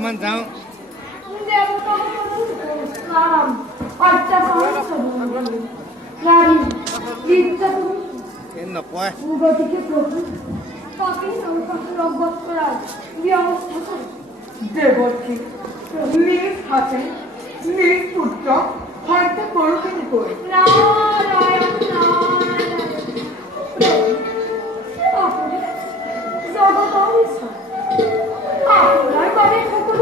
অকমান যাওঁ নকয় গতিকে প্রভু তাকে নৌকাকে অবগত করার ব্যবস্থা করে দেবর্ষী নিজ হাতে নিজ পুত্র হয়তো করবেন করে নারায়ণ নারায়ণ আপনি জগদীশ্বর আপনার বাড়ির সকল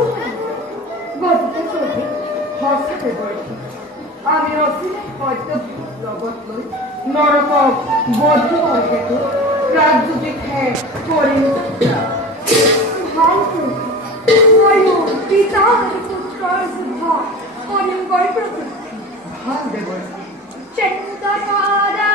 গতিকে প্রভু হর্ষে দেবর্ষী আমি অচিরে হয়তো জগৎ লই নরক বদ্ধ হেতু রাজ্যটি খেয়ে করি ভাল প্রভু অয়ুর পিতা পুত্রের শুভ অনিম করে প্রতিষ্ঠা ভাল দেবর্ষী চন্দ্রকারা